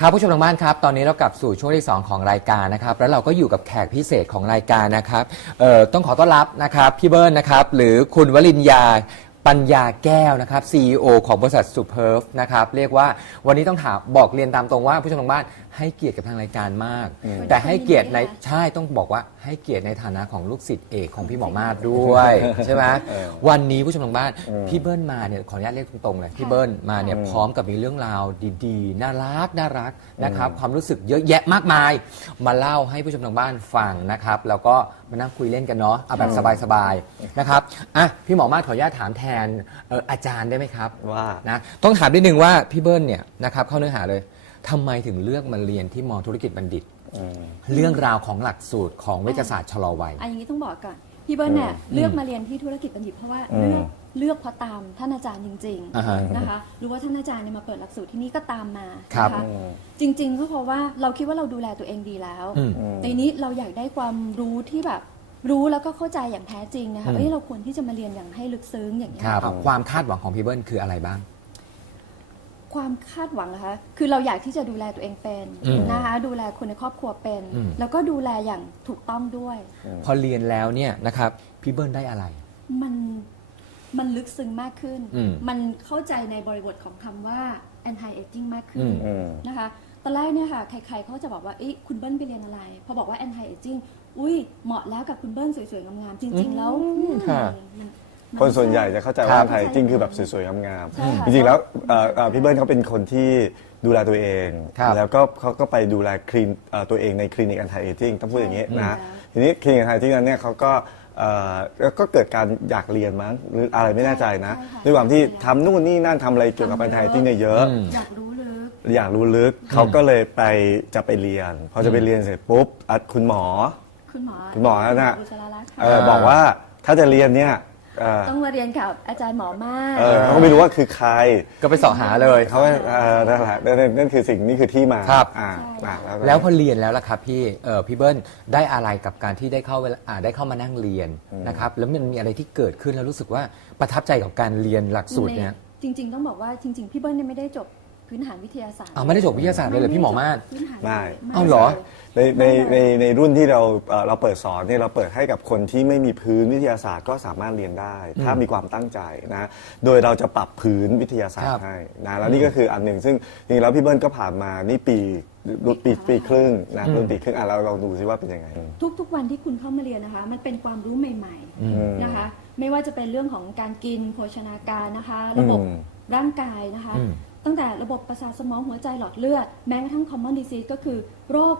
ครับผู้ชมทางบ้านครับ ตอนนี้เรากลับสู่ช่วงที่ 2 ของรายการนะครับ แล้วเราก็อยู่กับแขกพิเศษของรายการนะครับเอ่อต้องขอต้อนรับนะครับพี่เบิร์นนะครับหรือคุณวลินยาปัญญาแก้วนะครับ CEO ของบริษัทสุเพิร์ฟนะครับเรียกว่าวันนี้ต้องถามบอกเรียนตามตรงว่าผู้ชมทางบ้าน ให้เกียรติกับทางรายการมาก แต่ให้เกียรติในใช่ต้องบอกว่าให้เกียรติในฐานะของลูกศิษย์เอกของพี่หมอมาศด้วยใช่ไหมวันนี้ผู้ชมทางบ้านพี่เบิ้ลมาเนี่ยขออนุญาตเรียกตรงๆเลยพี่เบิ้ลมาเนี่ยพร้อมกับมีเรื่องราวดีๆ น่ารักน่ารักนะครับความรู้สึกเยอะแยะมากมาย มาเล่าให้ผู้ชมทางบ้านฟังนะครับแล้วก็มานั่งคุยเล่นกันเนาะเอาแบบสบายๆนะครับอะพี่หมอมาศขออนุญาตถามแทนเอ่ออาจารย์ได้ไหมครับว่านะต้องถามนิดนึงว่าพี่เบิ้ลเนี่ยนะครับเข้าเนื้อหาเลย ทำไมถึงเลือกมาเรียนที่มอธุรกิจบัณฑิตเรื่องราวของหลักสูตรของเวชศาสตร์ชะลอวัย อันนี้ต้องบอกก่อนพี่เบิ้ลเนี่ยเลือกมาเรียนที่ธุรกิจบัณฑิตเพราะว่าเลือกเลือกเพราะตามท่านอาจารย์จริงอ่าฮะๆนะคะรู้ว่าท่านอาจารย์เนี่ยมาเปิดหลักสูตรที่นี่ก็ตามมาครับ นะคะจริง ๆ ก็เพราะว่าเราคิดว่าเราดูแลตัวเองดีแล้วอืม แต่ทีนี้เราอยากได้ความรู้ที่แบบรู้แล้วก็เข้าใจอย่างแท้จริงนะคะเอ้ยเราควรที่จะมาเรียนอย่างให้ลึกซึ้งอย่างนี้ย ครับ ความคาดหวังของพี่เบิ้ลคืออะไรบ้าง ความคาดหวังนะคะ คือเราอยากที่จะดูแลตัวเองเป็นอืมนะคะ ดูแลคนในครอบครัวเป็น อืม แล้วก็ดูแลอย่างถูกต้องด้วย พอเรียนแล้วเนี่ยนะครับพี่เบิ้ลได้อะไร มันมันลึกซึ้งมากขึ้น อืมมันเข้าใจในบริบทของคำว่า anti aging มากขึ้นอืมนะคะ ตอนแรกเนี่ยค่ะ ใครๆเขาจะบอกว่าเอ๊ะคุณเบิ้ลไปเรียนอะไร พอบอกว่า anti aging อุ้ยเหมาะแล้วกับคุณเบิ้ลสวยๆงามๆจริง ๆ แล้วอืมค่ะ มันมั คนส่วนใหญ่จะเข้าใจครัว่าบไทยจริงคือแบบสวยๆงามใช่ค่ะๆจริงๆแล้วเอ่อเอ่อพี่เบิ้ลเขาเป็นคนที่ดูแลตัวเอง ครับแล้วก็เขาก็ไปดูแลคลินเอ่อตัวเองในคลินิก anti aging ต้องพูดอย่างนี้ใช่นะแล้วทีนี้คลินิก anti aging นั้นเนี่ยเขาก็เอ่อแล้วก็เกิดการอยากเรียนมั้งหรืออะไรไม่แน่ใจนะใช่ค่ะด้วยความที่ใช่ทำนู่นนี่นั่นทำอะไรเกี่ยวกับ anti aging เนี่ยเยอะอืมอยากรู้ลึก อยากรู้ลึกเขาก็เลยไปจะไปเรียน พอจะไปเรียนเสร็จปุ๊บอะคุณหมอ คุณหมอคุณหมอน่ะอุชลรัตน์เออค่ะบอกว่าถ้าจะเรียนเนี่ยเอ่อต้องมาเรียนกับอาจารย์หมอมาก เออเขาก็ไม่รู้ว่าคือใครก็ไปเสอบหาเลย เขาว่าเอ่อนั่นแหละนั่นนั่นคือสิ่งนี้คือที่มาครับ อ่าใช่อ่าแล้วพอเรียนแล้วล่ะครับพี่เออพี่เบิ้ลได้อะไรกับการที่ได้เข้าเวลาอ่าได้เข้ามานั่งเรียนนะครับแล้วมันมีอะไรที่เกิดขึ้นแล้วรู้สึกว่าประทับใจกับการเรียนหลักสูตรเนี้ย จริง ๆ ต้องบอกว่าจริง ๆ พี่เบิ้ลเนี่ยไม่ได้จบ พื้นฐานวิทยาศาสตร์อ้าวไม่ได้จบวิทยาศาสตร์เลยเหรอพี่หมอมาศ พื้นฐานไม่อ้าวเหรอ ในในในในรุ่นที่เราเอ่อเราเปิดสอนเนี่ยเราเปิดให้กับคนที่ไม่มีพื้นวิทยาศาสตร์ก็สามารถเรียนได้ ถ้ามีความตั้งใจนะโดยเราจะปรับพื้นวิทยาศาสตครับร์ให้นะแล้วนี่ก็คืออันหนึ่งซึ่งจริงๆแล้วพี่เบิ้ลก็ผ่านมานี่ปีรุ่นปีปีครึ่งนะรุ่นปีครึ่งอะเราลองดูซิว่าเป็นยังไง ทุกๆวันที่คุณเข้ามาเรียนนะคะ มันเป็นความรู้ใหม่ๆนะคะ ไม่ว่าจะเป็นเรื่องของการกินโภชนาการนะคะ ระบบอืม ร่างกายนะคะ อืม ตั้งแต่ระบบประสาทสมองหัวใจหลอดเลือด แม้กระทั่ง common disease ก็คือโรค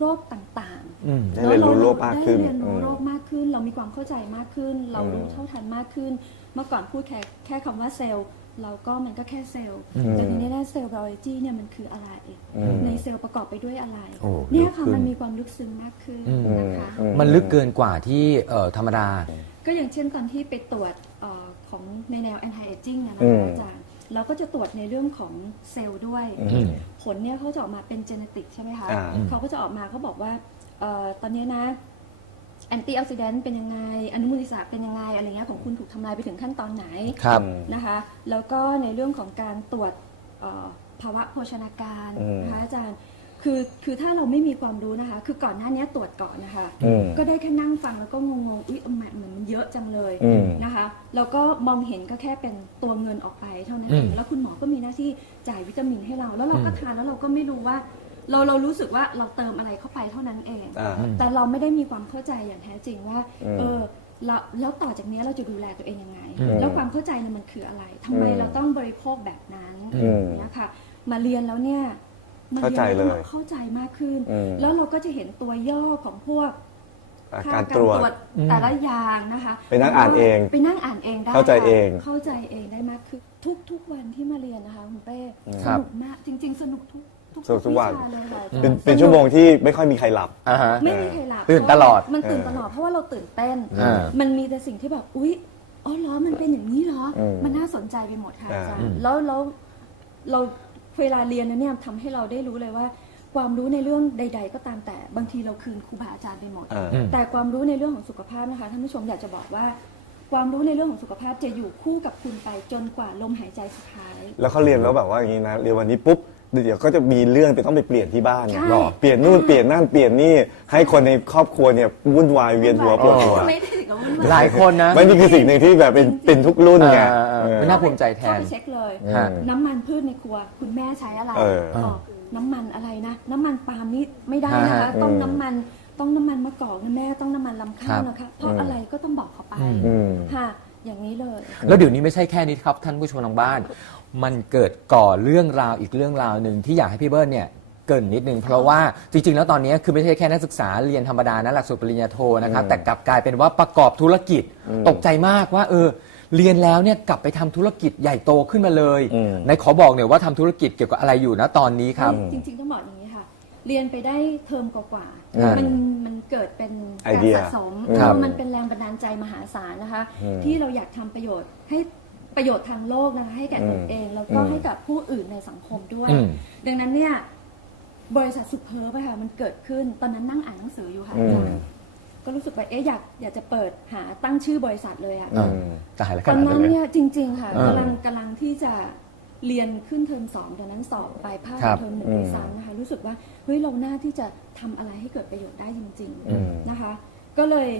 โรคต่างๆ อืม ได้เรียนรู้โลกมากขึ้นได้เรียนรู้อืมโลกมากขึ้น เรามีความเข้าใจมากขึ้น เรารู้เท่าทันมากขึ้น เมื่อก่อนพูดแค่แค่คำว่าเซลล์เราก็มันก็แค่เซลล์แต่ทีนี้ได้เซลล์บ i o โลจีเนี่ยมันคืออะไรในเซลล์ประกอบไปด้วยอะไร โอ้เนี่ยค่ะลึกขึ้น มันมีความลึกซึ้งมากขึ้นนะคะมันลึกเกินกว่าที่เอ่อธรรมดา ก็อย่างเช่นตอนที่ไปตรวจเออของในแนว anti aging นะอืคะมอาจารย์ เราก็จะตรวจในเรื่องของเซลล์ด้วย อืม ผลเนี่ยเขาจะออกมาเป็น genetic ใช่ไหมคะ อ่า เขาก็จะออกมาเขาบอกว่าเออตอนเนี้ยนะแอนตี้ออกซิแดนต์เป็นยังไง อนุมูลอิสระเป็นยังไงอะไรเงี้ยของคุณถูกทำลายไปถึงขั้นตอนไหนครับ นะคะ แล้วก็ในเรื่องของการตรวจเอ่อภาวะโภชนาการอืม นะคะอาจารย์ คือคือถ้าเราไม่มีความรู้นะคะ คือก่อนหน้านี้ตรวจก่อนนะคะ อืม ก็ได้แค่นั่งฟังแล้วก็งงๆอุ๊ยเหมือนมันเยอะจังเลยอืม นะคะแล้วก็มองเห็นก็แค่เป็นตัวเงินออกไปเท่านั้นเองอืมแล้วคุณหมอก็มีหน้าที่จ่ายวิตามินให้เรา แล้วเราก็อืม ทานแล้วเราก็ไม่รู้ว่า เราเรารู้สึกว่าเราเติมอะไรเข้าไปเท่านั้นเอง อ่า แต่เราไม่ได้มีความเข้าใจอย่างแท้จริงว่า อืมเออแล้วแล้วต่อจากนี้เราจะดูแลตัวเองยังไง อืมแล้วความเข้าใจเนี่ยมันคืออะไรทำไมอืม เราต้องบริโภคแบบนั้นอืมเนี่ยค่ะ มาเรียนแล้วเนี่ย มาเข้าใจรีนแวเลย เข้าใจมากขึ้น อืม แล้วเราก็จะเห็นตัวย่อของพวกอ่าค่การตรวจแต่ละอย่างนะคะไปนั่งอ่านเองไปนั่งอ่านเองได้เข้าใจเองค่ะเข้าใจเองได้มากขึ้นทุกทุกวันที่มาเรียนนะคะคุณเป้คสรับนุกมากจริง ๆ สนุกทุกทุกสนุกทุกวัน วิชาเลยค่ะเป็นสกเป็นชั่วโมงที่ไม่ค่อยมีใครหลับ อ่าฮะ ไม่มีใครหลับตื่นตลอดมันตื่นเออตลอดเพราะว่าเราตื่นเต้น อ่ามันมีแต่สิ่งที่แบบอุ๊ยอ๋อเหรอมันเป็นอย่างนี้เหรออืมมันน่าสนใจไปหมดค่ะอ่าอาจารย์แล้วแล้วเรา เวลาเรียนนะเนี่ยทำให้เราได้รู้เลยว่า ความรู้ในเรื่องใด ๆ ก็ตามแต่บางทีเราคืนครูบาอาจารย์ไปหมดอ่าอืมแต่ความรู้ในเรื่องของสุขภาพนะคะท่านผู้ชมอยากจะบอกว่า ความรู้ในเรื่องของสุขภาพจะอยู่คู่กับคุณไปจนกว่าลมหายใจสุดท้าย แล้วเขาเรียนแล้วแบบว่าอย่างนี้นะเรียนวันนี้ปุ๊บเดี๋ยวก็จะมีเรื่องจะต้องไปเปลี่ยนที่บ้านไงใช่ หรอเปลี่ยนนู่นเปลี่ยนนั่นเปลี่ยนนี่ให้คนในครอบครัวเนี่ยวุ่นวายเวียนหัวปวดหัวไม่ได้ถึงกับวุ่นวายหลายคนนะไม่นี่คือสิ่งหนึ่งที่แบบเป็นเป็นทุกรุ่นไงเออเออเออเออ ไม่น่าภูมิใจแทเข้าน ไปเช็คเลย ฮะ น้ำมันพืชในครัว คุณแม่ใช้อะไรเออบอกน้ำมันอะไรนะ น้ำมันปาล์มนี่ไม่ได้นะฮะคะต้องอืมน้ำมัน ต้องน้ำมันมะกอกนะแม่ต้องน้ำมันลำข้าวนะคะเพราะอืมอะไรก็ต้องบอกเขาไปอืมอืม ค่ะ อย่างนี้เลย แล้วเดี๋ยวนี้ไม่ใช่แค่นี้ครับท่านผู้ชมทางบ้าน มันเกิดก่อเรื่องราวอีกเรื่องราวหนึ่งที่อยากให้พี่เบิร์ดเนี่ยเกรินนิดนึงเพราะว่าจริง ๆ แล้วตอนนี้คือไม่ใช่แค่นักศึกษาเรียนธรรมดานะหลักสูตรปริญญาโทนะครับอืมแต่กลับกลายเป็นว่าประกอบธุรกิจอืมตกใจมากว่าเออเรียนแล้วเนี่ยกลับไปทำธุรกิจใหญ่โตขึ้นมาเลยอืม ในขอบอกหน่อยว่าทำธุรกิจเกี่ยวกับอะไรอยู่นะตอนนี้ครับ จริงๆต้องบอกอย่างนี้ค่ะ เรียนไปได้เทอมกว่าอืมๆมันมันเกิดเป็นไอการเดียสะสมครับแล้วมันเป็นแรงบันดาลใจมหาศาลนะคะ อืมที่เราอยากทำประโยชน์ให้ประโยชน์ทางโลกนะคะให้แก่ตนเอง แล้วก็อืม ให้กับผู้อื่นในสังคมด้วย อืม ดังนั้นเนี่ยบริษัทสุเพิร์บอะค่ะมันเกิดขึ้นตอนนั้นนั่งอ่านหนังสืออยู่ค่ะอือามจารย์ก็รู้สึกว่าเอ๊ะอยากอยากจะเปิดหาตั้งชื่อบริษัทเลยอะ อืมตายแล้วขตอนนาดนั้นั้นนเลย เนี่ยจริง ๆ ค่ะเออกำลังกำลังที่จะ เรียนขึ้นเทอมสองตอนนั้นสอบไปภาคครับเทอมหนึ่งด้วยซ้ำนะคะรู้สึกว่าเฮ้ยเราหน้าที่จะทำอะไรให้เกิดประโยชน์ได้จริงอืม ๆนะคะ ก็เลย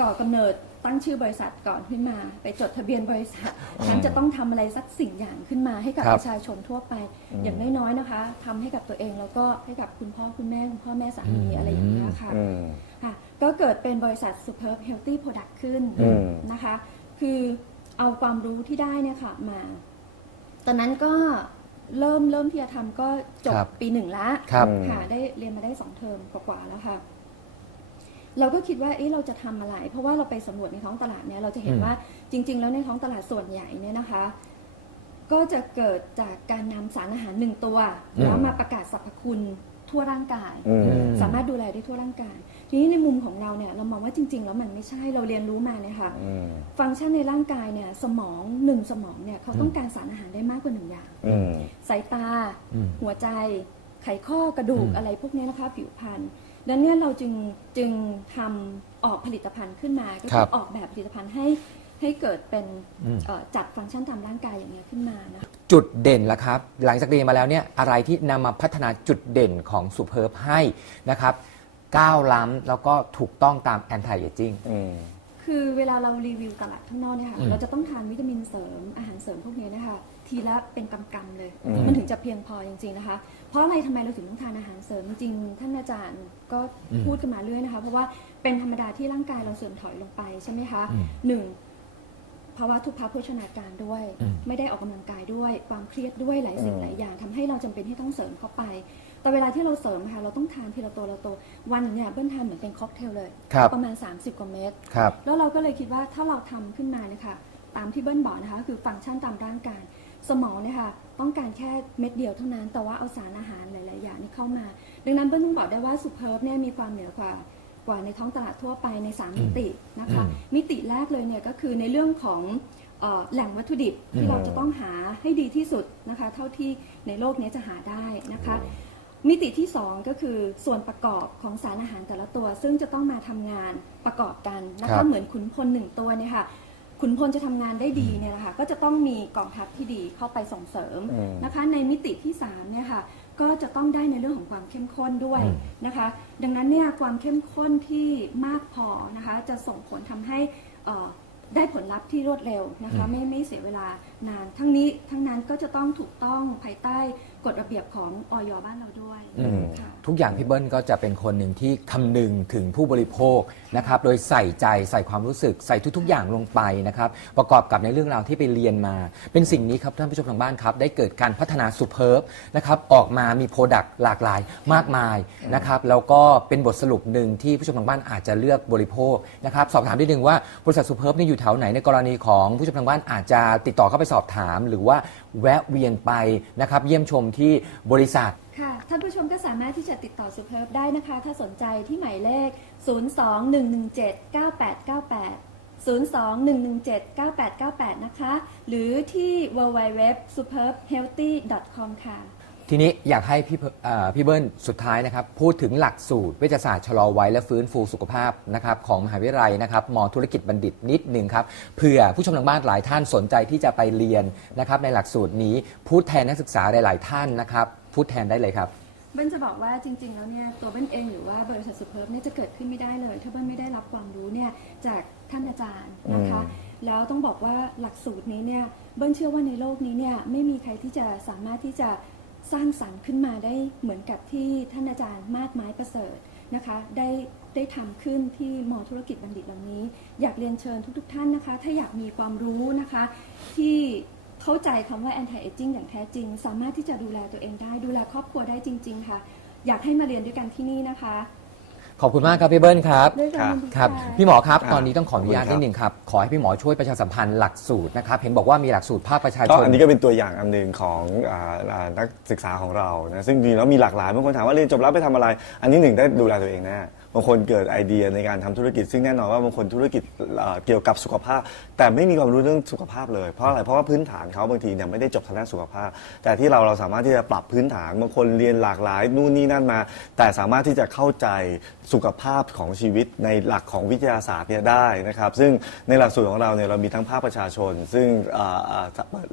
ก่อกำเนิดตั้งชื่อบริษัทก่อนขึ้นมา ไปจดทะเบียนบริษัทฉันจะต้องทำอะไรสักสิ่งอย่างขึ้นมาให้กับครับ ประชาชนทั่วไป อย่างน้อยๆนะคะทำให้กับตัวเองแล้วก็ให้กับคุณพ่อคุณแม่คุณพ่อแม่สามีอะไรอย่างเงี้ยค่ะ อืม ค่ะก็เกิดเป็นบริษัท Superb Healthy Product ขึ้นอืมนะคะ คือเอาความรู้ที่ได้เนี่ยค่ะมา ตอนนั้นก็เริ่มเริ่มที่จะทำก็จบครับปีหนึ่งละครับ ค่ะได้เรียนมาได้สองเทอมกว่าๆแล้วค่ะ เราก็คิดว่าเอ๊ะเราจะทำอะไร เพราะว่าเราไปสำรวจในท้องตลาดเนี่ยเราจะเห็นอืม ว่าจริง ๆ แล้วในท้องตลาดส่วนใหญ่เนี่ยนะคะ ก็จะเกิดจากการนำสารอาหารหนึ่งตัว แล้วมาประกาศสรรพคุณ ทั่วร่างกาย อืม สามารถดูแลได้ทั่วร่างกาย ทีนี้ในมุมของเราเนี่ยเรามองว่าจริง ๆ แล้วมันไม่ใช่เราเรียนรู้มาเนี่ยค่ะ อืมฟังก์ชันในร่างกายเนี่ยสมองหนึ่งสมองเนี่ยเขาต้องการสารอาหารได้มากกว่าหนึ่งอย่าง อืม สายตา อืม หัวใจ ไขข้อกระดูกอืม อะไรพวกนี้นะคะผิวพรรณดังนั้นเนี่ยเราจึงจึงทำออกผลิตภัณฑ์ขึ้นมาก็ครัคือบออกแบบผลิตภัณฑ์ให้ ให้เกิดเป็นอืมเอ่อจัดฟังก์ชันตามร่างกายอย่างเงี้ยขึ้นมานะคะจุดเด่นละครับ หลังจากเรียนมาแล้วเนี่ยอะไรที่นำมาพัฒนาจุดเด่นของสุเพิร์บให้นะครับก้าวล้ำแล้วก็ถูกต้องตาม anti aging อืม คือเวลาเรารีวิวตลาดข้างนอกเนี่ยค่ะอืม เราจะต้องทานวิตามินเสริมอาหารเสริมพวกนี้นะคะทีละเป็นกำกำๆเลย อืม มันถึงจะเพียงพอจริงๆนะคะ เพราะอะไรทำไมเราถึงต้องทานอาหารเสริมจริงๆท่านอาจารย์ก็พูดกันมาเรื่อยนะคะ เพราะว่าเป็นธรรมดาที่ร่างกายเราเสื่อมถอยลงไปใช่ไหมคะอืม หนึ่ง ภาวะทุพพโภชนาการด้วย อืมไม่ได้ออกกำลังกายด้วย ความเครียดด้วยหลายสิ่งอืม หลายอย่างทำให้เราจำเป็นที่ต้องเสริมเข้าไป แต่เวลาที่เราเสริมค่ะเราต้องทานทีละตัวละตัววันเนี่ยเบิ้ลทานเหมือนเป็นค็อกเทลเลย ครับประมาณ 30 กว่าเม็ด ครับ แล้วเราก็เลยคิดว่าถ้าเราทำขึ้นมาเนี่ยค่ะตามที่เบิ้ลบอกนะคะก็คือฟังก์ชันตามร่างกาย สมองเนี่ยค่ะต้องการแค่เม็ดเดียวเท่านั้น แต่ว่าเอาสารอาหารหลาย ๆ อย่างนี่เข้ามา ดังนั้นเบิ้ลต้องบอกได้ว่าสุเพิร์บเนี่ยมีความเหนือกว่า กว่าในท้องตลาดทั่วไปใน 3 มิตินะคะอืมมิติแรกเลยเนี่ยก็คือในเรื่องของเอ่อแหล่งวัตถุดิบที่อืมเราจะต้องหาให้ดีที่สุดนะคะ เท่าที่ในโลกนี้จะหาได้นะคะ มิติที่ 2 ก็คือส่วนประกอบของสารอาหารแต่ละตัว ซึ่งจะต้องมาทำงานประกอบกันนะครัคะบเหมือนขุนพลหนึ่งตัวเนี่ยค่ะขุนพลจะทำงานได้ดีเนี่ยนะคะก็จะต้องมีกองทัพที่ดีเข้าไปส่งเสริมอืมนะคะ ในมิติที่3เนี่ยค่ะ ก็จะต้องได้ในเรื่องของความเข้มข้นด้วยอืมนะคะ ดังนั้นเนี่ยความเข้มข้นที่มากพอนะคะจะส่งผลทำให้เอ่อได้ผลลัพธ์ที่รวดเร็วนะคะอืมไม่ไม่เสียเวลานาน ทั้งนี้ทั้งนั้นก็จะต้องถูกต้องภายใต้ กฎระเบียบของออยบ้านเราด้วยอืมค่ะ ทุกอย่างพี่เบิ้ลก็จะเป็นคนหนึ่งที่คำนึงถึงผู้บริโภคนะครับ โดยใส่ใจใส่ความรู้สึกใส่ทุก ๆ อย่างลงไปนะครับ ประกอบกับในเรื่องราวที่ไปเรียนมา เป็นสิ่งนี้ครับท่านผู้ชมทางบ้านครับ ได้เกิดการพัฒนาสุเพิร์บนะครับออกมามีโปรดักต์หลากหลายมากมายนะครับ แล้วก็เป็นบทสรุปหนึ่งที่ผู้ชมทางบ้านอาจจะเลือกบริโภคนะครับ สอบถามนิดนึงว่าบริษัทสุเพิร์บนี่อยู่แถวไหนในกรณีของผู้ชมทางบ้านอาจจะติดต่อเข้าไปสอบถาม หรือว่า แวะเวียนไปนะครับ เยี่ยมชมที่บริษัท ค่ะ ท่านผู้ชมก็สามารถที่จะติดต่อสุเพิร์บได้นะคะ ถ้าสนใจที่หมายเลข 021179898นะคะ หรือที่ www.superbhealthy.com ค่ะ ทีนี้อยากให้พี่เพิเอ่อพี่เบิ้ลสุดท้ายนะครับ พูดถึงหลักสูตรเวชศาสตร์ชะลอวัยและฟื้นฟูสุขภาพนะครับของมหาวิทยาลัยนะครับมธุรกิจบัณฑิตนิดหนึ่งครับเผื่อผู้ชมทางบ้านหลายท่านสนใจที่จะไปเรียนนะครับ ในหลักสูตรนี้พูดแทนนักศึกษาหลาย ๆ ท่านนะครับ พูดแทนได้เลยครับ เบิ้ลจะบอกว่าจริง ๆ แล้วเนี่ยตัวเบิ้ลเองหรือว่าบริษัทสุเพิร์บเนี่ยจะเกิดขึ้นไม่ได้เลย ถ้าเบิ้ลไม่ได้รับความรู้เนี่ยจากท่านอาจารย์นะคะ แล้วต้องบอกว่าหลักสูตรนี้เนี่ยเบิ้ลเชื่อว่าในโลกนี้เนี่ยไม่มีใครที่จะสามารถที่จะ สร้างสรรค์ขึ้นมาได้เหมือนกับที่ท่านอาจารย์มาดไม้ประเสริฐนะคะได้ได้ทำขึ้นที่มอธุรกิจบัณฑิตเหล่านี้ อยากเรียนเชิญทุกๆท่านนะคะ ถ้าอยากมีความรู้นะคะ ที่เข้าใจคำว่า anti aging อย่างแท้จริง สามารถที่จะดูแลตัวเองได้ ดูแลครอบครัวได้จริง ๆ ค่ะ อยากให้มาเรียนด้วยกันที่นี่นะคะ ขอบคุณมากครับพี่เบิ้ลครับ ด้วยความยินดีครับค่ะพี่หมอครับครับ ตอนนี้ต้องขออนุญาตขอบคุณครับนิดหนึ่งครับ ขอให้พี่หมอช่วยประชาสัมพันธ์หลักสูตรนะครับ เห็นบอกว่ามีหลักสูตรภาคประชาก็ชนอันนี้ก็เป็นตัวอย่างอันหนึ่งของอ่าอ่านักศึกษาของเรานะซึ่งจริงๆแล้วมีหลากหลายบางคนถามว่าเรียนจบแล้วไปทำอะไร อันนี้หนึ่งได้ดูแลตัวเองแน่ บางคนเกิดไอเดียในการทำธุรกิจ ซึ่งแน่นอนว่าบางคนธุรกิจเกี่ยวกับสุขภาพ แต่ไม่มีความรู้เรื่องสุขภาพเลยเพราะอะไรเพราะว่าพื้นฐานเขาบางทีเนี่ยไม่ได้จบทางด้านสุขภาพ แต่ที่เราเราสามารถที่จะปรับพื้นฐานบางคนเรียนหลากหลายนู่นนี่นั่นมา แต่สามารถที่จะเข้าใจสุขภาพของชีวิตในหลักของวิทยาศาสตร์เนี่ยได้นะครับ ซึ่งในหลักสูตรของเราเนี่ยเรามีทั้งภาคประชาชน ซึ่ง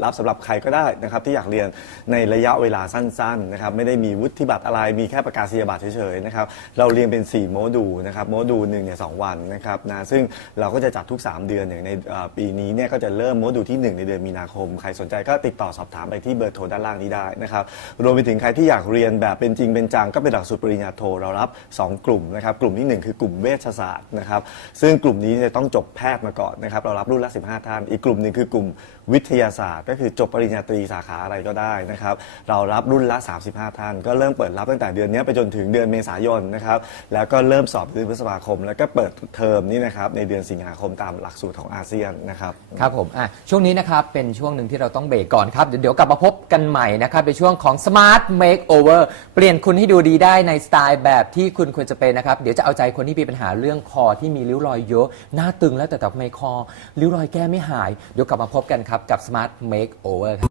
รับสำหรับใครก็ได้นะครับที่อยากเรียนในระยะเวลาสั้นๆนะครับไม่ได้มีวุฒิบัตรอะไรมีแค่ประกาศนียบัตรเฉยๆนะครับเราเรียนเป็น 4 โมดูลนะครับโมดูลหนึ่งเนี่ยสองวันนะครับนะซึ่งเราก็จะจัดทุก 3 เดือนอย่างในปีนี้เนี่ยก็จะเริ่มโมดูลที่ 1 ในเดือนมีนาคม ใครสนใจก็ติดต่อสอบถามไปที่เบอร์โทรด้านล่างนี้ได้นะครับรวมไปถึงใครที่อยากเรียนแบบเป็นจริงเป็นจังก็เป็นหลักสูตรปริญญาโทเรารับ 2 กลุ่มนะครับกลุ่มที่ 1 คือกลุ่มเวชศาสตร์นะครับซึ่งกลุ่มนี้จะต้องจบแพทย์มาก่อนนะครับเรารับรุ่นละ 15 ท่าน อีกกลุ่มหนึ่งคือกลุ่มวิทยาศาสตร์ ก็คือจบปริญญาตรีสาขาอะไรก็ได้นะครับเรารับรุ่นละ 35 ท่าน ก็เริ่มเปิดรับตั้งแต่เดือนนี้ไปจนถึงเดือนเมษายนนะครับแล้วก็เริ่มริ่มสอบเดือนพฤษภาคม แล้วก็เปิดเทอมนี่นะครับในเดือนสิงหาคมตามหลักสูตรของอาเซียนนะครับ ครับผมอะช่วงนี้นะครับ เป็นช่วงหนึ่งที่เราต้องเบรกก่อนครับ เดี๋ยวเดี๋ยวกลับมาพบกันใหม่นะครับ ในช่วงของ Smart Makeover เปลี่ยนคุณให้ดูดีได้ในสไตล์แบบที่คุณควรจะเป็นนะครับ เดี๋ยวจะเอาใจคนที่มีปัญหาเรื่องคอที่มีริ้วรอยเยอะ หน้าตึงแล้วแต่แต่ทำไมคอริ้วรอยแก้ไม่หาย เดี๋ยวกลับมาพบกันครับกับ Smart Makeover ครับ